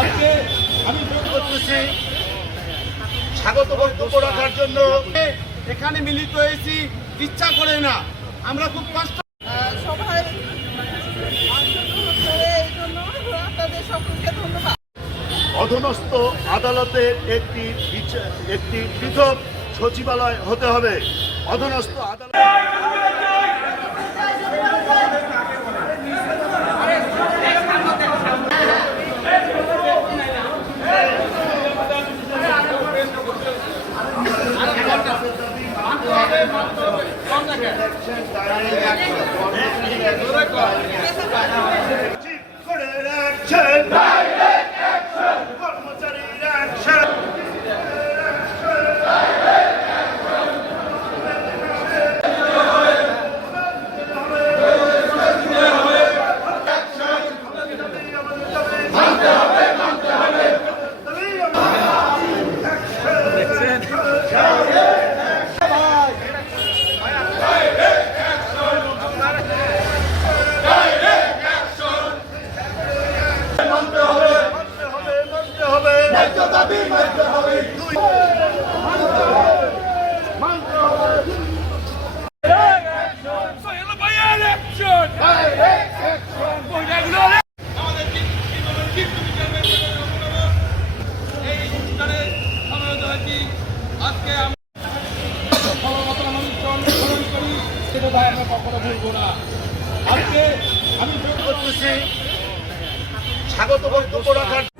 আজকে আমি করতেছি স্বাগত বক্তব্য রাখার জন্য এখানে মিলিত হয়েছি, ইচ্ছা করে না, আমরা খুব কষ্ট সবাই অধীনস্থ আদালতের একটি পৃথক সচিবালয় হতে হবে। অধীনস্থ আদালত আজকে আমি করতেছি স্বাগত বক্তব্য রাখার